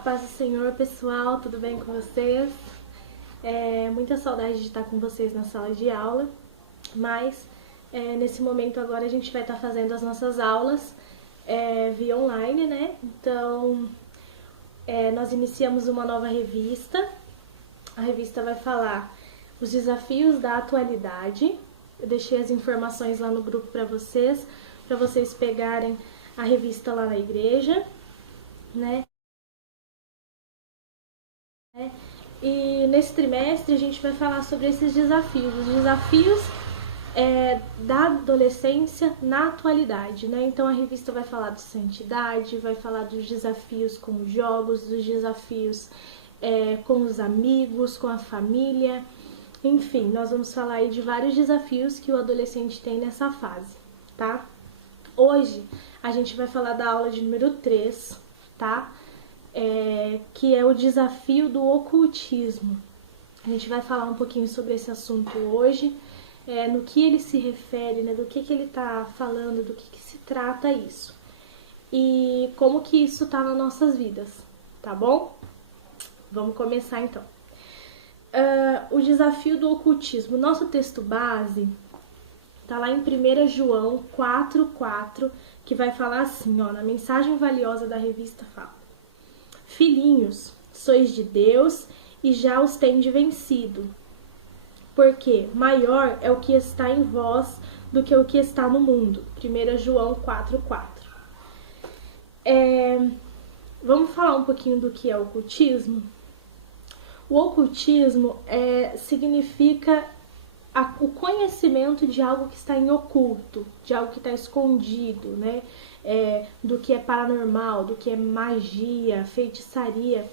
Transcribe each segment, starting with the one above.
paz do Senhor, pessoal, tudo bem com vocês? Muita saudade de estar com vocês na sala de aula, mas nesse momento agora a gente vai estar fazendo as nossas aulas via online, né? Então, nós iniciamos uma nova revista. A revista vai falar os desafios da atualidade. Eu deixei as informações lá no grupo para vocês pegarem a revista lá na igreja, né? E nesse trimestre a gente vai falar sobre esses desafios, os desafios da adolescência na atualidade, né? Então a revista vai falar de santidade, vai falar dos desafios com os jogos, dos desafios com os amigos, com a família, enfim, nós vamos falar aí de vários desafios que o adolescente tem nessa fase, tá? Hoje a gente vai falar da aula de número 3, tá? Que é o desafio do ocultismo. A gente vai falar um pouquinho sobre esse assunto hoje, no que ele se refere, né, do que ele está falando, do que se trata isso. E como que isso está nas nossas vidas, tá bom? Vamos começar então. O desafio do ocultismo. Nosso texto base tá lá em 1 João 4,4, que vai falar assim, ó, na mensagem valiosa da revista fala: Filhinhos, sois de Deus e já os tendes vencido, porque maior é o que está em vós do que o que está no mundo. 1 João 4,4. Vamos falar um pouquinho do que é o ocultismo? O ocultismo significa o conhecimento de algo que está em oculto, de algo que está escondido, né? Do que é paranormal, do que é magia, feitiçaria.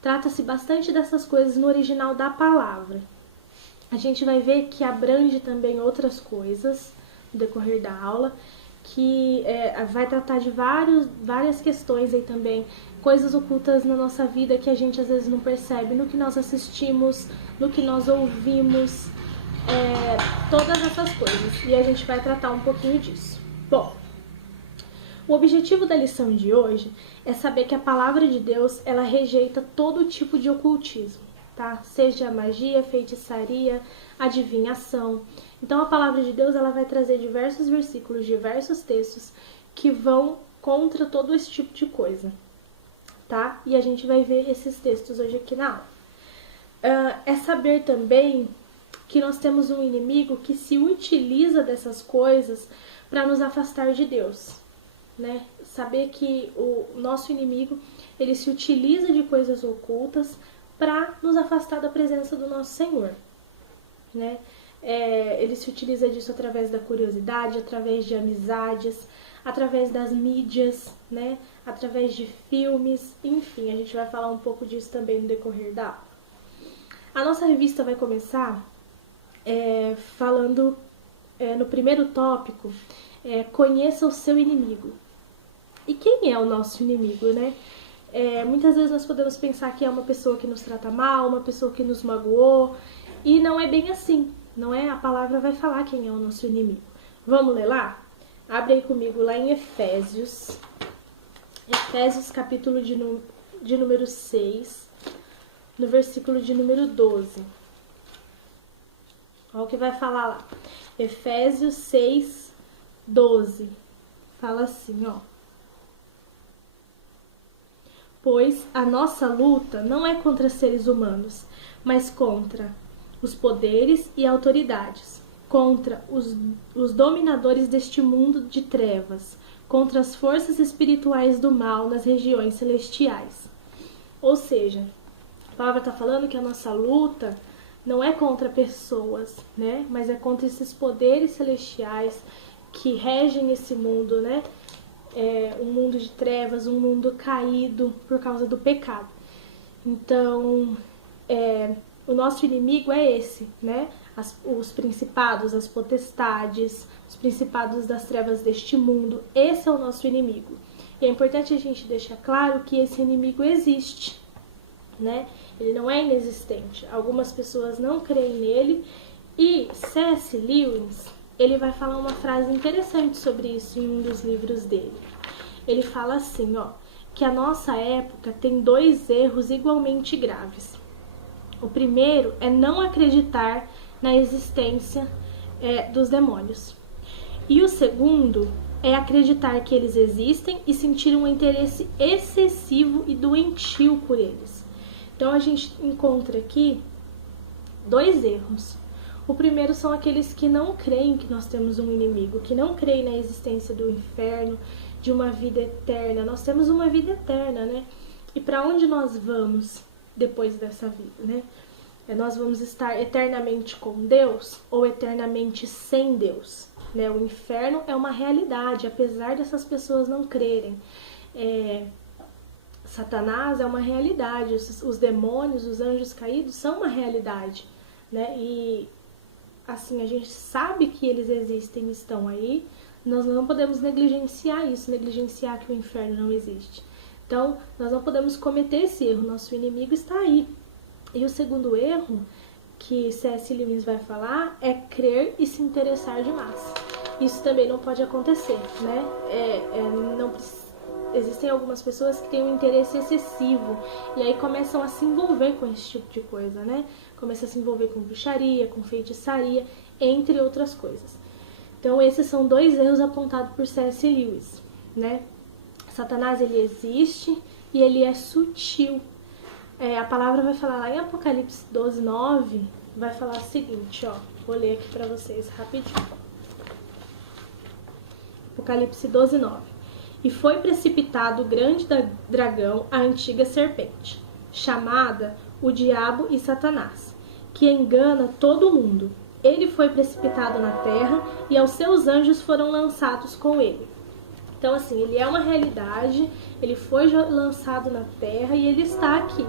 Trata-se bastante dessas coisas no original da palavra. A gente vai ver que abrange também outras coisas no decorrer da aula, que vai tratar de várias questões aí também, coisas ocultas na nossa vida que a gente às vezes não percebe, no que nós assistimos, no que nós ouvimos, todas essas coisas, e a gente vai tratar um pouquinho disso. Bom, o objetivo da lição de hoje é saber que a palavra de Deus, ela rejeita todo tipo de ocultismo, tá? Seja magia, feitiçaria, adivinhação. Então a palavra de Deus, ela vai trazer diversos versículos, diversos textos que vão contra todo esse tipo de coisa, tá? E a gente vai ver esses textos hoje aqui na aula. É saber também que nós temos um inimigo que se utiliza dessas coisas para nos afastar de Deus, né? Saber que o nosso inimigo, ele se utiliza de coisas ocultas para nos afastar da presença do nosso Senhor, né? Ele se utiliza disso através da curiosidade, através de amizades, através das mídias, né? Através de filmes, enfim, a gente vai falar um pouco disso também no decorrer da aula. A nossa revista vai começar falando no primeiro tópico, conheça o seu inimigo. E quem é o nosso inimigo, né? Muitas vezes nós podemos pensar que é uma pessoa que nos trata mal, uma pessoa que nos magoou, e não é bem assim, não é? A palavra vai falar quem é o nosso inimigo. Vamos ler lá? Abre aí comigo lá em Efésios capítulo de número 6, no versículo de número 12. Olha o que vai falar lá. Efésios 6, 12. Fala assim, ó. Pois a nossa luta não é contra seres humanos, mas contra os poderes e autoridades, contra os dominadores deste mundo de trevas, contra as forças espirituais do mal nas regiões celestiais. Ou seja, a palavra está falando que a nossa luta não é contra pessoas, né? Mas é contra esses poderes celestiais que regem esse mundo, né? Um mundo de trevas, um mundo caído por causa do pecado. Então, o nosso inimigo é esse, né? Os principados, as potestades, os principados das trevas deste mundo. Esse é o nosso inimigo. E é importante a gente deixar claro que esse inimigo existe, né? Ele não é inexistente. Algumas pessoas não creem nele. E C.S. Lewis, ele vai falar uma frase interessante sobre isso em um dos livros dele. Ele fala assim, ó: que a nossa época tem 2 erros igualmente graves. O primeiro é não acreditar na existência dos demônios. E o segundo é acreditar que eles existem e sentir um interesse excessivo e doentio por eles. Então a gente encontra aqui 2 erros. O primeiro são aqueles que não creem que nós temos um inimigo, que não creem na existência do inferno, de uma vida eterna. Nós temos uma vida eterna, né? E para onde nós vamos depois dessa vida, né? Nós vamos estar eternamente com Deus ou eternamente sem Deus, né? O inferno é uma realidade, apesar dessas pessoas não crerem. Satanás é uma realidade, os demônios, os anjos caídos são uma realidade, né? E assim, a gente sabe que eles existem, estão aí, nós não podemos negligenciar isso, negligenciar que o inferno não existe. Então, nós não podemos cometer esse erro, nosso inimigo está aí. E o segundo erro que C.S. Lewis vai falar é crer e se interessar demais. Isso também não pode acontecer, né? Existem algumas pessoas que têm um interesse excessivo e aí começam a se envolver com esse tipo de coisa, né? Começam a se envolver com bruxaria, com feitiçaria, entre outras coisas. Então esses são 2 erros apontados por C.S. Lewis, né? Satanás, ele existe e ele é sutil. A palavra vai falar lá em Apocalipse 12:9, vai falar o seguinte, ó. Vou ler aqui pra vocês rapidinho. Apocalipse 12:9. E foi precipitado o grande dragão, a antiga serpente, chamada o Diabo e Satanás, que engana todo mundo. Ele foi precipitado na terra e aos seus anjos foram lançados com ele. Então, assim, ele é uma realidade, ele foi lançado na terra e ele está aqui,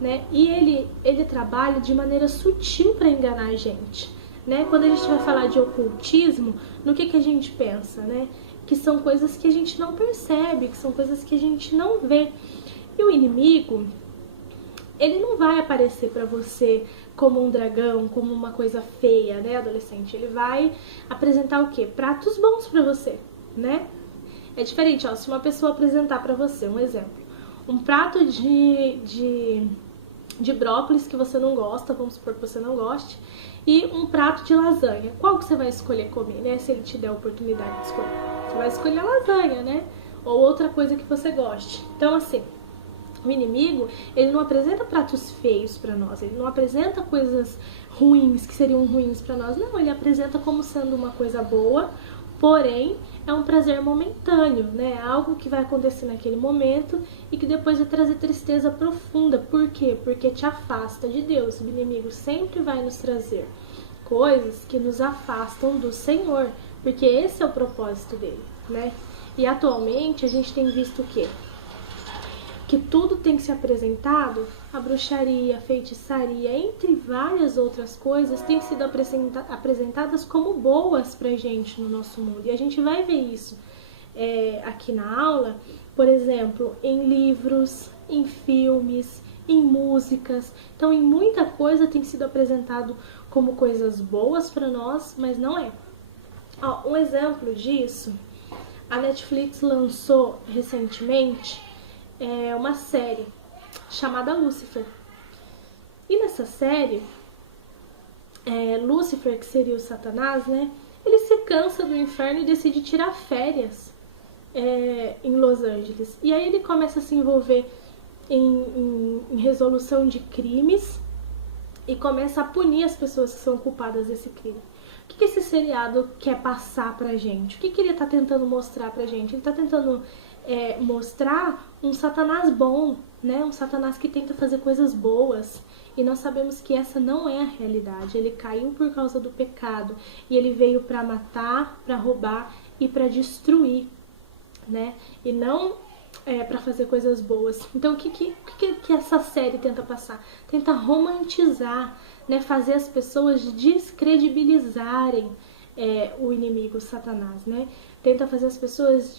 né? E ele trabalha de maneira sutil para enganar a gente, né? Quando a gente vai falar de ocultismo, no que a gente pensa, né? Que são coisas que a gente não percebe, que são coisas que a gente não vê. E o inimigo, ele não vai aparecer para você como um dragão, como uma coisa feia, né, adolescente? Ele vai apresentar o quê? Pratos bons para você, né? É diferente, ó, se uma pessoa apresentar para você, um exemplo, um prato de brócolis que você não gosta, vamos supor que você não goste, e um prato de lasanha. Qual que você vai escolher comer, né? Se ele te der a oportunidade de escolher. Você vai escolher a lasanha, né? Ou outra coisa que você goste. Então, assim, o inimigo, ele não apresenta pratos feios pra nós. Ele não apresenta coisas ruins, que seriam ruins pra nós. Não, ele apresenta como sendo uma coisa boa, porém, é um prazer momentâneo, né? Algo que vai acontecer naquele momento e que depois vai trazer tristeza profunda. Por quê? Porque te afasta de Deus. O inimigo sempre vai nos trazer coisas que nos afastam do Senhor, porque esse é o propósito dele, né? E atualmente a gente tem visto o quê? Que tudo tem que ser apresentado, a bruxaria, a feitiçaria, entre várias outras coisas, tem sido apresentadas como boas pra gente no nosso mundo. E a gente vai ver isso aqui na aula, por exemplo, em livros, em filmes, em músicas. Então, em muita coisa tem sido apresentado como coisas boas pra nós, mas não é. Ó, um exemplo disso, a Netflix lançou recentemente uma série chamada Lúcifer. E nessa série, Lúcifer, que seria o Satanás, né? Ele se cansa do inferno e decide tirar férias em Los Angeles. E aí ele começa a se envolver em resolução de crimes e começa a punir as pessoas que são culpadas desse crime. O que esse seriado quer passar pra gente? O que ele tá tentando mostrar pra gente? Ele tá tentando mostrar um Satanás bom, né? Um Satanás que tenta fazer coisas boas. E nós sabemos que essa não é a realidade. Ele caiu por causa do pecado. E ele veio para matar, para roubar e para destruir, né? E não para fazer coisas boas. Então o que essa série tenta passar? Tenta romantizar, né? Fazer as pessoas descredibilizarem o inimigo, Satanás, né? Tenta fazer as pessoas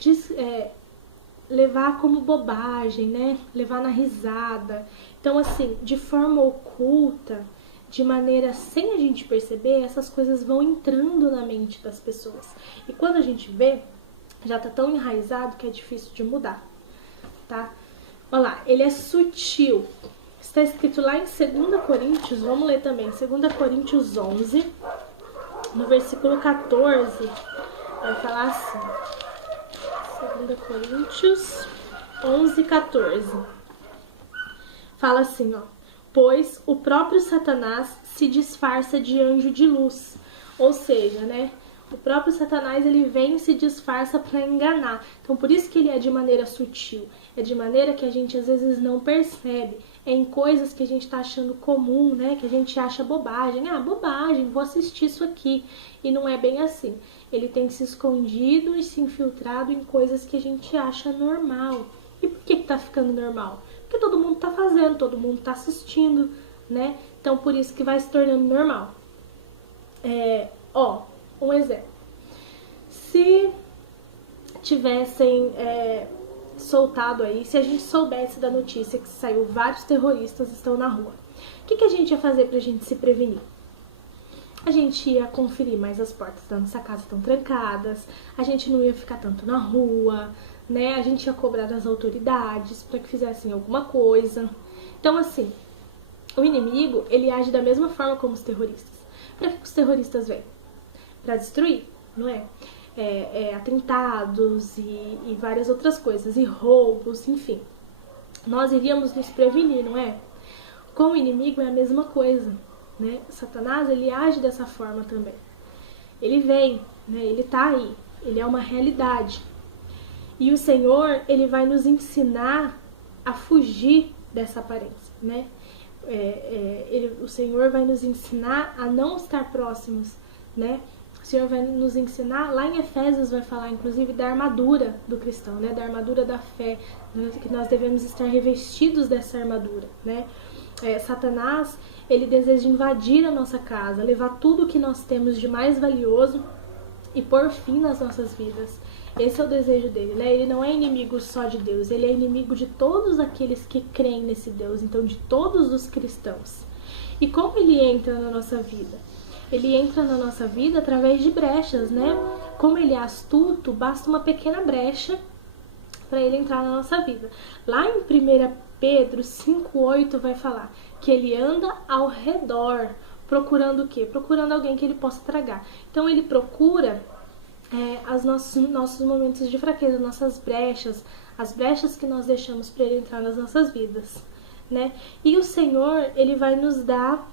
levar como bobagem, né? Levar na risada. Então, assim, de forma oculta, de maneira sem a gente perceber, essas coisas vão entrando na mente das pessoas. E quando a gente vê, já tá tão enraizado que é difícil de mudar. tá? Olha lá, ele é sutil. Está escrito lá em 2 Coríntios, vamos ler também, 2 Coríntios 11, no versículo 14, vai falar assim, 2 Coríntios 11, 14, fala assim, ó, pois o próprio Satanás se disfarça de anjo de luz, ou seja, né, o próprio Satanás, ele vem e se disfarça para enganar. Então, por isso que ele é de maneira sutil. É de maneira que a gente, às vezes, não percebe. É em coisas que a gente está achando comum, né? Que a gente acha bobagem. Ah, bobagem, vou assistir isso aqui. E não é bem assim. Ele tem se escondido e se infiltrado em coisas que a gente acha normal. E por que tá ficando normal? Porque todo mundo tá fazendo, todo mundo tá assistindo, né? Então, por isso que vai se tornando normal. Um exemplo. Se tivessem soltado aí, se a gente soubesse da notícia que saiu vários terroristas estão na rua, o que a gente ia fazer pra gente se prevenir? A gente ia conferir mais as portas da nossa casa estão trancadas, a gente não ia ficar tanto na rua, né? A gente ia cobrar das autoridades para que fizessem alguma coisa. Então, assim, o inimigo, ele age da mesma forma como os terroristas. Para que os terroristas vêm? Para destruir, não é? Atentados e várias outras coisas, e roubos, enfim. Nós iríamos nos prevenir, não é? Com o inimigo é a mesma coisa, né? Satanás, ele age dessa forma também. Ele vem, né? Ele tá aí, ele é uma realidade. E o Senhor, ele vai nos ensinar a fugir dessa aparência, né? O Senhor vai nos ensinar a não estar próximos, né? O Senhor vai nos ensinar, lá em Efésios vai falar inclusive da armadura do cristão, né? Da armadura da fé, né? Que nós devemos estar revestidos dessa armadura, né? Satanás, ele deseja invadir a nossa casa, levar tudo que nós temos de mais valioso e pôr fim nas nossas vidas. Esse é o desejo dele, né? Ele não é inimigo só de Deus, ele é inimigo de todos aqueles que creem nesse Deus, então de todos os cristãos. E como ele entra na nossa vida? Ele entra na nossa vida através de brechas, né? Como ele é astuto, basta uma pequena brecha para ele entrar na nossa vida. Lá em 1 Pedro 5,8 vai falar que ele anda ao redor, procurando o quê? Procurando alguém que ele possa tragar. Então ele procura nossos momentos de fraqueza, nossas brechas, as brechas que nós deixamos para ele entrar nas nossas vidas, né? E o Senhor, ele vai nos dar,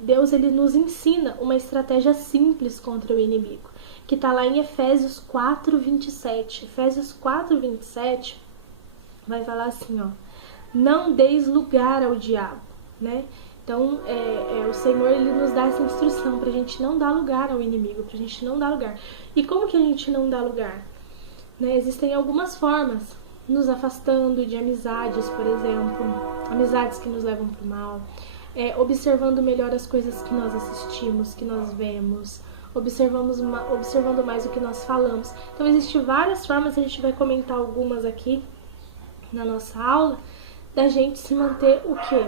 Deus, ele nos ensina uma estratégia simples contra o inimigo, que está lá em Efésios 4:27. Efésios 4:27 vai falar assim, ó: não deis lugar ao diabo, né? Então, o Senhor, ele nos dá essa instrução pra gente não dar lugar ao inimigo, pra gente não dar lugar. E como que a gente não dá lugar? Né? Existem algumas formas, nos afastando de amizades, por exemplo, amizades que nos levam pro mal, observando melhor as coisas que nós assistimos, que nós vemos, observando mais o que nós falamos. Então, existem várias formas, a gente vai comentar algumas aqui na nossa aula, da gente se manter o quê?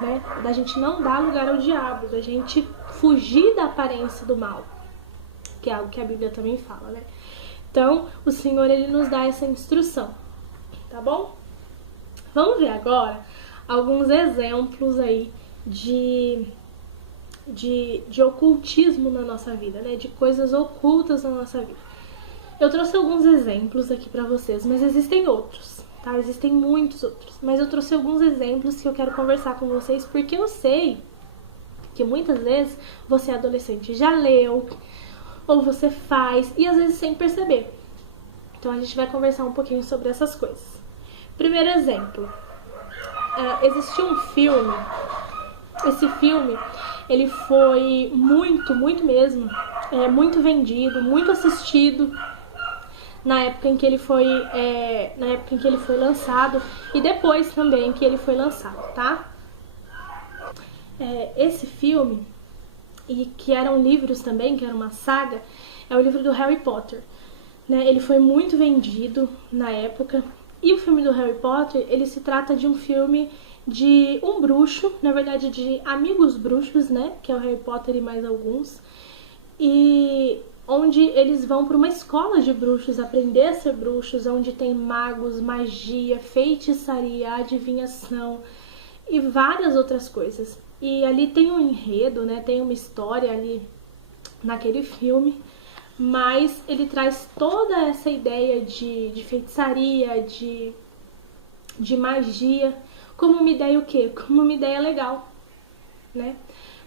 Né? Da gente não dar lugar ao diabo, da gente fugir da aparência do mal, que é algo que a Bíblia também fala, né? Então, o Senhor, ele nos dá essa instrução, tá bom? Vamos ver agora alguns exemplos aí de ocultismo na nossa vida, né? De coisas ocultas na nossa vida. Eu trouxe alguns exemplos aqui pra vocês, mas existem outros. Tá? Existem muitos outros, mas eu trouxe alguns exemplos que eu quero conversar com vocês, porque eu sei que muitas vezes você, adolescente, já leu, ou você faz, e às vezes sem perceber. Então a gente vai conversar um pouquinho sobre essas coisas. Primeiro exemplo, existiu um filme, esse filme, ele foi muito mesmo, muito vendido, muito assistido, na época em que ele foi lançado e depois também que ele foi lançado, tá? Esse filme, e que eram livros também, que era uma saga, é o livro do Harry Potter, né? Ele foi muito vendido na época, e o filme do Harry Potter, ele se trata de um filme de um bruxo, na verdade de amigos bruxos, né? Que é o Harry Potter e mais alguns, e onde eles vão para uma escola de bruxos aprender a ser bruxos, onde tem magos, magia, feitiçaria, adivinhação e várias outras coisas. E ali tem um enredo, né? Tem uma história ali naquele filme, mas ele traz toda essa ideia de feitiçaria, de magia, como uma ideia o quê? Como uma ideia legal, né?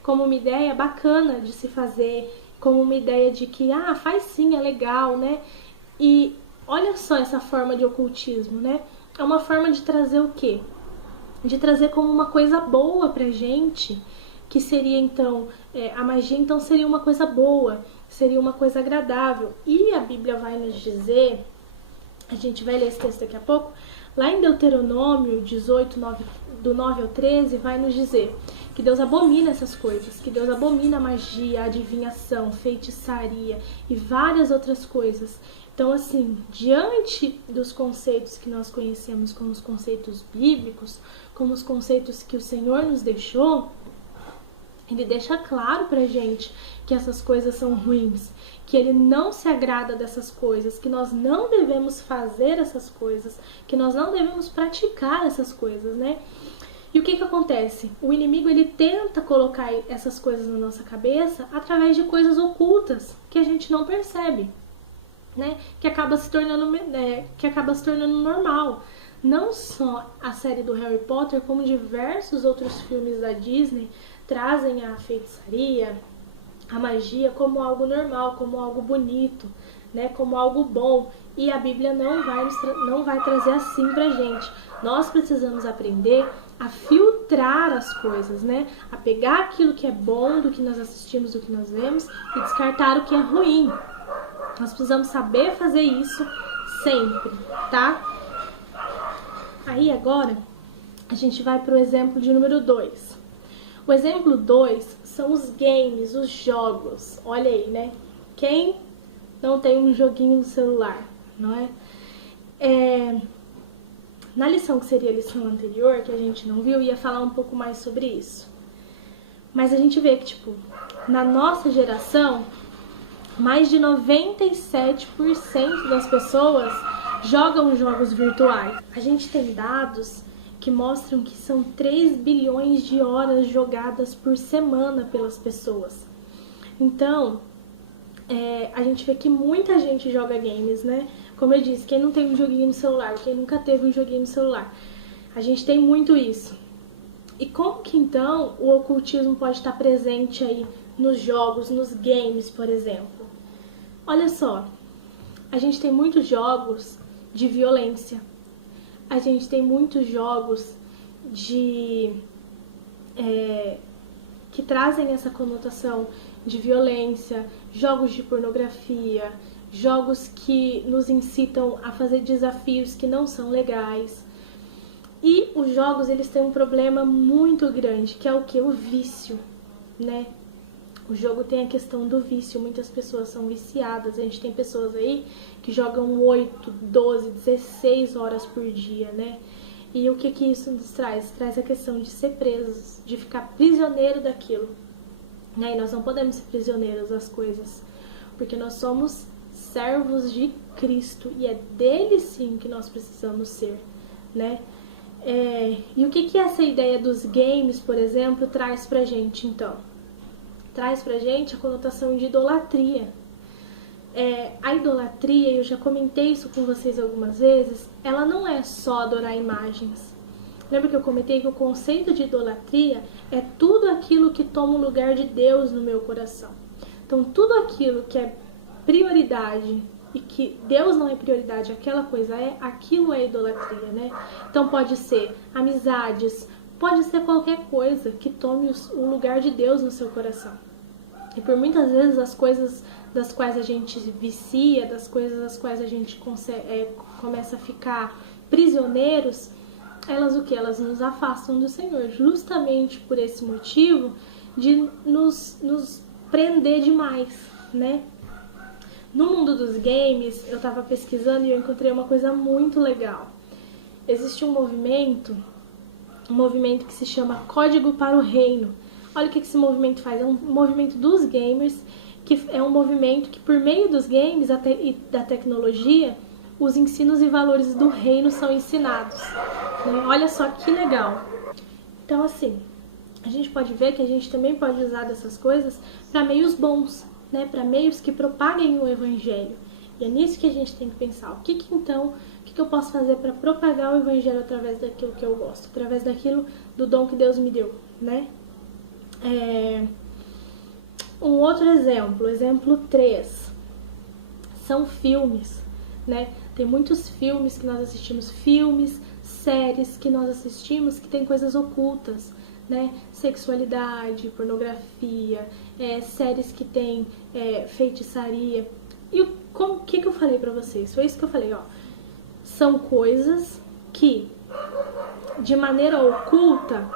Como uma ideia bacana de se fazer, como uma ideia de que, faz sim, é legal, né? E olha só essa forma de ocultismo, né? É uma forma de trazer o quê? De trazer como uma coisa boa pra gente, que seria então, a magia então seria uma coisa boa, seria uma coisa agradável. E a Bíblia vai nos dizer, a gente vai ler esse texto daqui a pouco, lá em Deuteronômio 18, do 9 ao 13, vai nos dizer que Deus abomina essas coisas, que Deus abomina a magia, a adivinhação, feitiçaria e várias outras coisas. Então, assim, diante dos conceitos que nós conhecemos como os conceitos bíblicos, como os conceitos que o Senhor nos deixou, Ele deixa claro pra gente que essas coisas são ruins, que Ele não se agrada dessas coisas, que nós não devemos fazer essas coisas, que nós não devemos praticar essas coisas, né? E o que acontece? O inimigo, ele tenta colocar essas coisas na nossa cabeça através de coisas ocultas que a gente não percebe, né? Que acaba se tornando normal. Não só a série do Harry Potter, como diversos outros filmes da Disney trazem a feitiçaria, a magia como algo normal, como algo bonito, né? Como algo bom. E a Bíblia não vai trazer assim pra gente. Nós precisamos aprender a filtrar as coisas, né? A pegar aquilo que é bom, do que nós assistimos, do que nós vemos, e descartar o que é ruim. Nós precisamos saber fazer isso sempre, tá? Aí agora a gente vai para o exemplo de número 2. O exemplo 2 são os games, os jogos. Olha aí, né? Quem não tem um joguinho no celular, não é? Na lição que seria a lição anterior, que a gente não viu, ia falar um pouco mais sobre isso. Mas a gente vê que, tipo, na nossa geração, mais de 97% das pessoas jogam jogos virtuais. A gente tem dados que mostram que são 3 bilhões de horas jogadas por semana pelas pessoas. Então, a gente vê que muita gente joga games, né? Como eu disse, quem não tem um joguinho no celular, quem nunca teve um joguinho no celular, a gente tem muito isso. E como que então o ocultismo pode estar presente aí nos jogos, nos games, por exemplo? Olha só, a gente tem muitos jogos de violência, a gente tem muitos jogos que trazem essa conotação de violência, jogos de pornografia, jogos que nos incitam a fazer desafios que não são legais. E os jogos, eles têm um problema muito grande, que é o que? O vício, né? O jogo tem a questão do vício, muitas pessoas são viciadas, a gente tem pessoas aí que jogam 8, 12, 16 horas por dia, né? E o que isso nos traz? Traz a questão de ser presos, de ficar prisioneiro daquilo, né? E nós não podemos ser prisioneiros das coisas, porque nós somos servos de Cristo e é dele sim que nós precisamos ser, né? E o que essa ideia dos games, por exemplo, traz pra gente então? Traz pra gente a conotação de idolatria. A idolatria, eu já comentei isso com vocês algumas vezes, ela não é só adorar imagens. Lembra que eu comentei que o conceito de idolatria é tudo aquilo que toma o lugar de Deus no meu coração. Então, tudo aquilo que é prioridade e que Deus não é prioridade, aquela coisa aquilo é idolatria, né? Então pode ser amizades, pode ser qualquer coisa que tome o lugar de Deus no seu coração. E por muitas vezes as coisas das quais a gente vicia, das coisas das quais a gente começa a ficar prisioneiros, elas o que? Elas nos afastam do Senhor, justamente por esse motivo de nos prender demais, né? No mundo dos games, eu estava pesquisando e eu encontrei uma coisa muito legal. Existe um movimento que se chama Código para o Reino. Olha o que esse movimento faz. É um movimento dos gamers que é um movimento que, por meio dos games e da tecnologia, os ensinos e valores do reino são ensinados. Né? Olha só que legal. Então, assim, a gente pode ver que a gente também pode usar dessas coisas para meios bons, né? Para meios que propaguem o evangelho. E é nisso que a gente tem que pensar. O que eu posso fazer para propagar o evangelho através daquilo que eu gosto, através daquilo do dom que Deus me deu, né? Um outro exemplo 3, são filmes, né? Tem muitos filmes que nós assistimos, séries que nós assistimos que tem coisas ocultas, né? Sexualidade, pornografia, séries que tem feitiçaria. E o que eu falei pra vocês? Foi isso que eu falei, ó. São coisas que, de maneira oculta,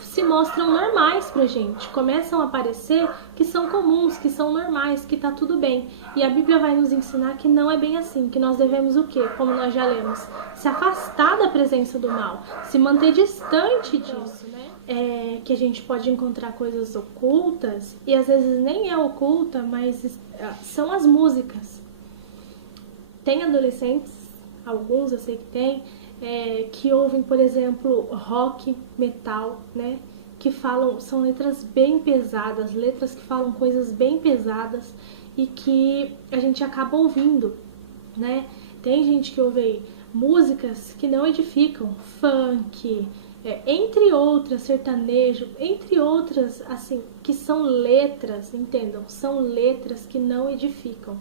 se mostram normais pra gente. Começam a parecer que são comuns, que são normais, que tá tudo bem. E a Bíblia vai nos ensinar que não é bem assim, que nós devemos o quê? Como nós já lemos, se afastar da presença do mal, se manter distante disso, né? Que a gente pode encontrar coisas ocultas, e às vezes nem é oculta, mas são as músicas. Tem adolescentes, alguns eu sei que tem, que ouvem, por exemplo, rock, metal, né? Que são letras bem pesadas, letras que falam coisas bem pesadas e que a gente acaba ouvindo, né? Tem gente que ouve aí músicas que não edificam, funk, entre outras, sertanejo, entre outras, assim, que são letras, entendam, são letras que não edificam.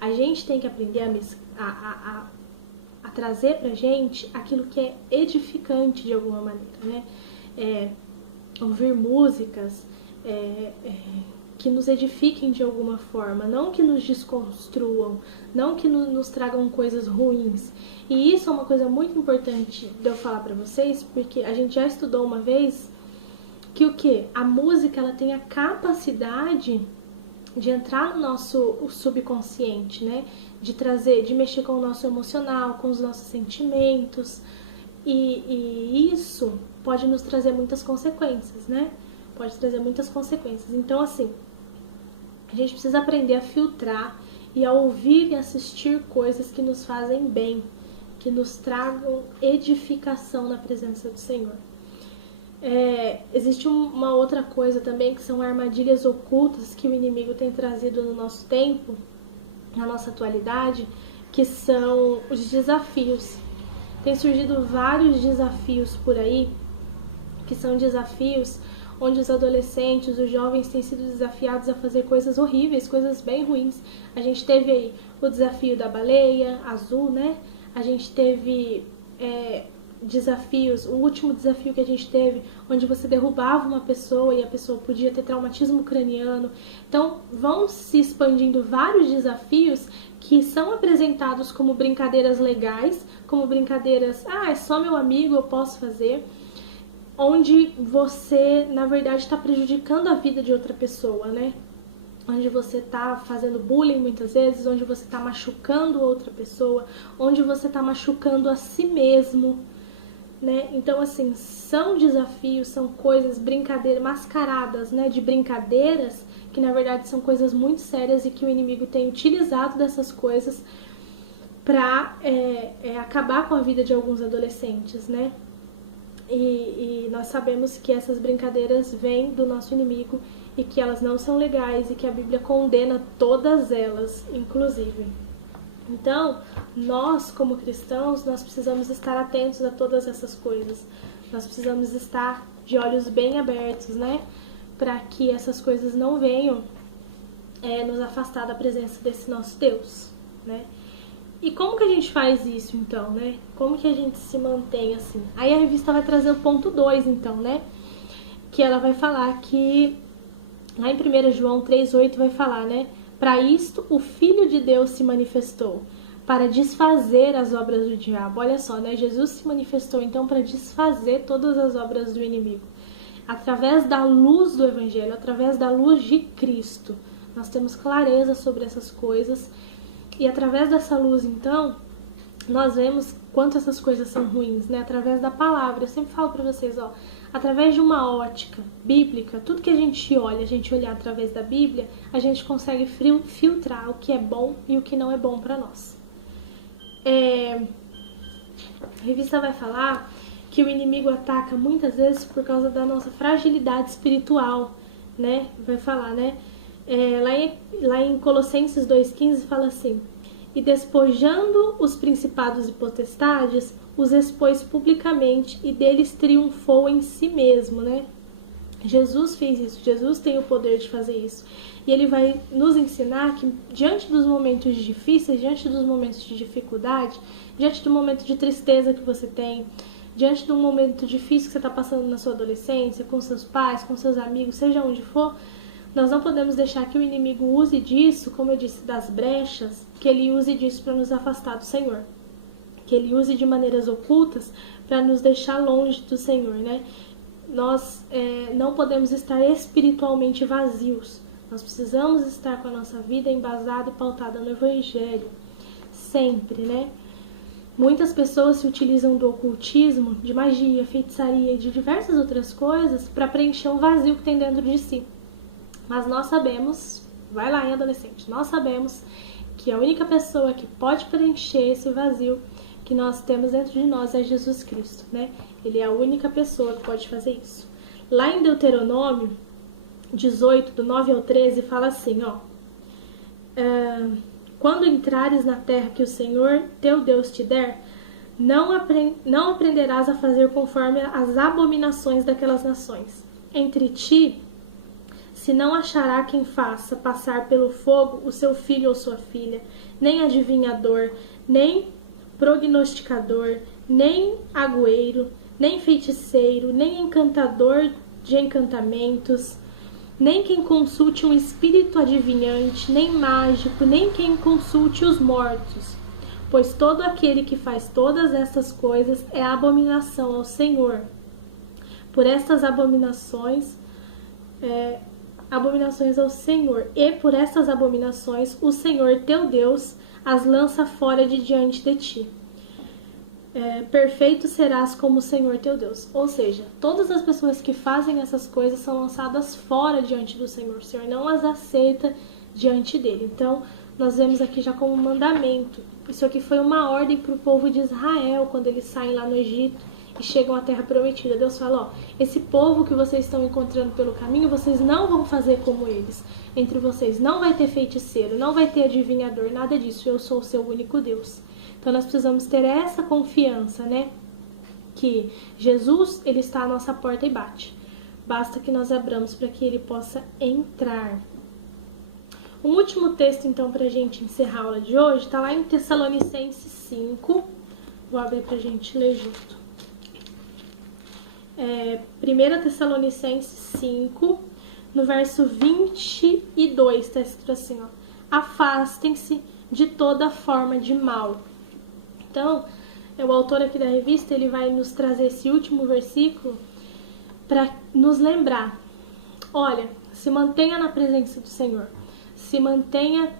A gente tem que aprender a trazer pra gente aquilo que é edificante de alguma maneira, né? Ouvir músicas que nos edifiquem de alguma forma, não que nos desconstruam, não que nos tragam coisas ruins. E isso é uma coisa muito importante de eu falar pra vocês, porque a gente já estudou uma vez que a música, ela tem a capacidade de entrar no nosso subconsciente, né? De mexer com o nosso emocional, com os nossos sentimentos, e isso pode nos trazer muitas consequências, né? Pode trazer muitas consequências. Então, assim, a gente precisa aprender a filtrar e a ouvir e assistir coisas que nos fazem bem, que nos tragam edificação na presença do Senhor. Existe uma outra coisa também, que são armadilhas ocultas que o inimigo tem trazido no nosso tempo, na nossa atualidade, que são os desafios. Tem surgido vários desafios por aí, que são desafios onde os adolescentes, os jovens têm sido desafiados a fazer coisas horríveis, coisas bem ruins. A gente teve aí o desafio da baleia azul, né? A gente teve desafios, o último desafio que a gente teve, onde você derrubava uma pessoa e a pessoa podia ter traumatismo craniano. Então, vão se expandindo vários desafios que são apresentados como brincadeiras legais, como brincadeiras, é só meu amigo, eu posso fazer, onde você, na verdade, está prejudicando a vida de outra pessoa, né? Onde você está fazendo bullying muitas vezes, onde você está machucando outra pessoa, onde você está machucando a si mesmo, né? Então, assim, são desafios, são coisas, brincadeiras, mascaradas, né, de brincadeiras, que na verdade são coisas muito sérias e que o inimigo tem utilizado dessas coisas para acabar com a vida de alguns adolescentes, né? E nós sabemos que essas brincadeiras vêm do nosso inimigo e que elas não são legais e que a Bíblia condena todas elas, inclusive. Então, nós, como cristãos, nós precisamos estar atentos a todas essas coisas. Nós precisamos estar de olhos bem abertos, né? Para que essas coisas não venham nos afastar da presença desse nosso Deus, né? E como que a gente faz isso, então, né? Como que a gente se mantém assim? Aí a revista vai trazer o ponto 2, então, né? Que ela vai falar que, lá em 1 João 3,8 vai falar, né? Para isto o Filho de Deus se manifestou, para desfazer as obras do diabo. Olha só, né? Jesus se manifestou, então, para desfazer todas as obras do inimigo. Através da luz do Evangelho, através da luz de Cristo. Nós temos clareza sobre essas coisas. E através dessa luz, então, nós vemos quanto essas coisas são ruins, né? Através da palavra. Eu sempre falo pra vocês, ó, através de uma ótica bíblica, tudo que a gente olha, a gente olhar através da Bíblia, a gente consegue filtrar o que é bom e o que não é bom pra nós. A revista vai falar que o inimigo ataca muitas vezes por causa da nossa fragilidade espiritual, né? Vai falar, né? Lá em Colossenses 2,15 fala assim: e despojando os principados e potestades, os expôs publicamente e deles triunfou em si mesmo, né? Jesus fez isso, Jesus tem o poder de fazer isso. E ele vai nos ensinar que diante dos momentos difíceis, diante dos momentos de dificuldade, diante do momento de tristeza que você tem, diante de um momento difícil que você está passando na sua adolescência, com seus pais, com seus amigos, seja onde for, nós não podemos deixar que o inimigo use disso, como eu disse, das brechas, que ele use disso para nos afastar do Senhor. Que ele use de maneiras ocultas para nos deixar longe do Senhor, né? Nós não podemos estar espiritualmente vazios. Nós precisamos estar com a nossa vida embasada e pautada no Evangelho. Sempre, né? Muitas pessoas se utilizam do ocultismo, de magia, feitiçaria e de diversas outras coisas para preencher um vazio que tem dentro de si. Mas nós sabemos, vai lá, hein, adolescente, nós sabemos que a única pessoa que pode preencher esse vazio que nós temos dentro de nós é Jesus Cristo, né? Ele é a única pessoa que pode fazer isso. Lá em Deuteronômio 18, do 9 ao 13, fala assim, ó: quando entrares na terra que o Senhor teu Deus te der, não aprenderás a fazer conforme as abominações daquelas nações. Entre ti se não achará quem faça passar pelo fogo o seu filho ou sua filha, nem adivinhador, nem prognosticador, nem agüeiro, nem feiticeiro, nem encantador de encantamentos, nem quem consulte um espírito adivinhante, nem mágico, nem quem consulte os mortos. Pois todo aquele que faz todas estas coisas é abominação ao Senhor. Por estas abominações ao Senhor, e por essas abominações o Senhor teu Deus as lança fora de diante de ti. Perfeito serás como o Senhor teu Deus. Ou seja, todas as pessoas que fazem essas coisas são lançadas fora diante do Senhor. O Senhor não as aceita diante dele. Então, nós vemos aqui já como um mandamento. Isso aqui foi uma ordem para o povo de Israel, quando eles saem lá no Egito e chegam à terra prometida. Deus fala, ó, esse povo que vocês estão encontrando pelo caminho, vocês não vão fazer como eles. Entre vocês não vai ter feiticeiro, não vai ter adivinhador, nada disso. Eu sou o seu único Deus. Então nós precisamos ter essa confiança, né? Que Jesus, ele está à nossa porta e bate. Basta que nós abramos para que ele possa entrar. Um último texto, então, para a gente encerrar a aula de hoje, está lá em Tessalonicenses 5. Vou abrir para a gente ler junto. 1 Tessalonicenses 5, no verso 22, está escrito assim, ó: afastem-se de toda forma de mal. Então, o autor aqui da revista, ele vai nos trazer esse último versículo para nos lembrar. Olha, se mantenha na presença do Senhor. Se mantenha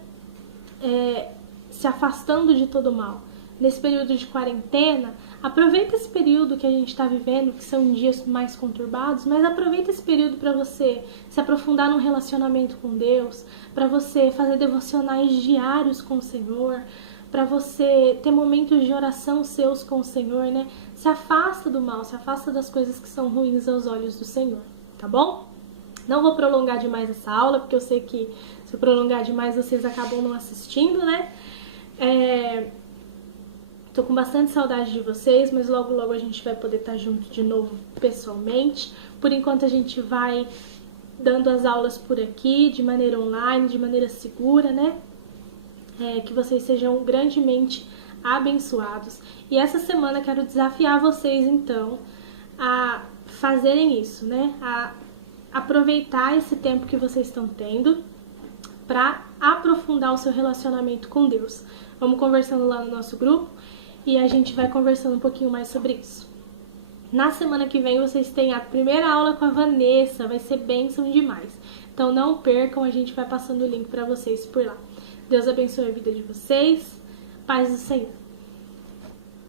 se afastando de todo mal. Nesse período de quarentena, aproveita esse período que a gente está vivendo, que são dias mais conturbados, mas aproveita esse período para você se aprofundar num relacionamento com Deus, para você fazer devocionais diários com o Senhor, para você ter momentos de oração seus com o Senhor, né? Se afasta do mal, se afasta das coisas que são ruins aos olhos do Senhor, tá bom? Não vou prolongar demais essa aula, porque eu sei que se eu prolongar demais vocês acabam não assistindo, né? Tô com bastante saudade de vocês, mas logo logo a gente vai poder estar junto de novo pessoalmente. Por enquanto a gente vai dando as aulas por aqui, de maneira online, de maneira segura, né? Que vocês sejam grandemente abençoados. E essa semana quero desafiar vocês, então, a fazerem isso, né? A aproveitar esse tempo que vocês estão tendo para aprofundar o seu relacionamento com Deus. Vamos conversando lá no nosso grupo e a gente vai conversando um pouquinho mais sobre isso. Na semana que vem vocês têm a primeira aula com a Vanessa, vai ser bênção demais. Então não percam, a gente vai passando o link para vocês por lá. Deus abençoe a vida de vocês. Paz do Senhor.